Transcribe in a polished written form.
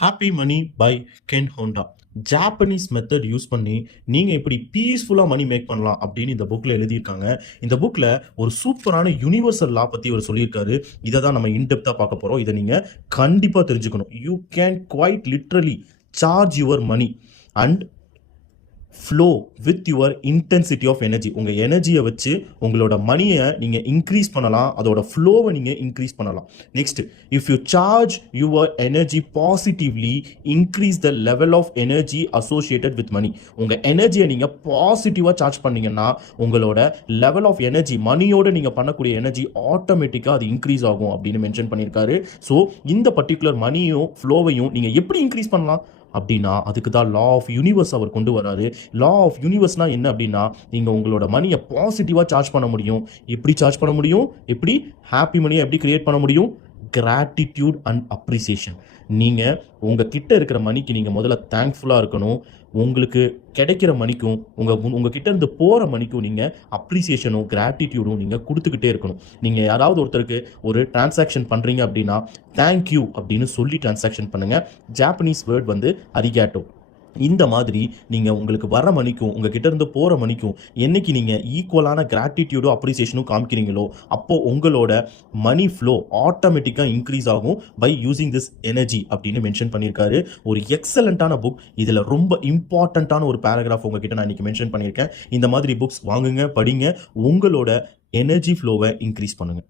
Happy money by Ken Honda. Japanese method use பண்ணி நீங்கள் இப்படி பீஸ்ஃபுல்லாக மணி மேக் பண்ணலாம் அப்படின்னு இந்த புக்கில் எழுதியிருக்காங்க. இந்த புக்கில் ஒரு சூப்பரான யூனிவர்சல் லா பற்றி அவர் சொல்லியிருக்காரு. இதை தான் நம்ம இன்டெப்த்தாக பார்க்க போகிறோம். இதை நீங்கள் கண்டிப்பாக தெரிஞ்சுக்கணும். You can quite literally charge your money and flow with your intensity of energy. உங்கள் எனர்ஜியை வச்சு உங்களோட மணியை நீங்கள் இன்க்ரீஸ் பண்ணலாம், அதோட ஃப்ளோவை நீங்கள் இன்க்ரீஸ் பண்ணலாம். Next, if you charge your energy positively increase the level of energy associated with money. உங்கள் எனர்ஜியை நீங்கள் பாசிட்டிவாக சார்ஜ் பண்ணீங்கன்னா உங்களோட லெவல் ஆஃப் எனர்ஜி, மணியோடு நீங்கள் பண்ணக்கூடிய எனர்ஜி ஆட்டோமேட்டிக்காக அது இன்க்ரீஸ் ஆகும் அப்படின்னு மென்ஷன் பண்ணியிருக்காரு. ஸோ இந்த பர்டிகுலர் மணியும் ஃப்ளோவையும் நீங்கள் எப்படி இன்க்ரீஸ் பண்ணலாம் அப்படின்னா அதுக்கு தான் லா ஆஃப் யூனிவர்ஸ் அவர் கொண்டு வராரு. லா ஆஃப் யூனிவர்ஸ்னா என்ன அப்படின்னா, நீங்கள் உங்களோட மணியை பாசிட்டிவாக சார்ஜ் பண்ண முடியும். எப்படி சார்ஜ் பண்ண முடியும்? எப்படி ஹாப்பி மணியை எப்படி கிரியேட் பண்ண முடியும்? Gratitude and appreciation. நீங்கள் உங்கள் கிட்ட இருக்கிற மணிக்கு நீங்கள் முதல்ல தேங்க்ஃபுல்லாக இருக்கணும். உங்களுக்கு கிடைக்கிற மணிக்கும் உங்கள் கிட்ட இருந்து போகிற மணிக்கும் நீங்கள் அப்ரிசியேஷனும் கிராட்டிடியூடும் நீங்கள் கொடுத்துக்கிட்டே இருக்கணும். நீங்கள் யாராவது ஒருத்தருக்கு ஒரு டிரான்சாக்ஷன் பண்ணுறீங்க அப்படின்னா தேங்க்யூ அப்படின்னு சொல்லி டிரான்சாக்ஷன் பண்ணுங்கள். ஜாப்பனீஸ் வேர்ட் வந்து அரிகாட்டோ. இந்த மாதிரி நீங்கள் உங்களுக்கு வர மணிக்கும் உங்கள் கிட்ட இருந்து போகிற மணிக்கும் என்னைக்கு நீங்கள் ஈக்குவலான கிராட்டிடியூடும் அப்ரிசியேஷனும் காமிக்கிறீங்களோ அப்போது உங்களோட மணி ஃப்ளோ ஆட்டோமேட்டிக்காக இன்க்ரீஸ் ஆகும் பை யூஸிங் திஸ் எனர்ஜி அப்படின்னு மென்ஷன் பண்ணியிருக்காரு. ஒரு எக்ஸலண்ட்டான புக். இதில் ரொம்ப இம்பார்ட்டண்ட்டான ஒரு பேராகிராஃப் உங்ககிட்ட நான் இன்றைக்கி மென்ஷன் பண்ணியிருக்கேன். இந்த மாதிரி புக்ஸ் வாங்குங்க, படிங்க, உங்களோட எனர்ஜி ஃப்ளோவை இன்க்ரீஸ் பண்ணுங்கள்.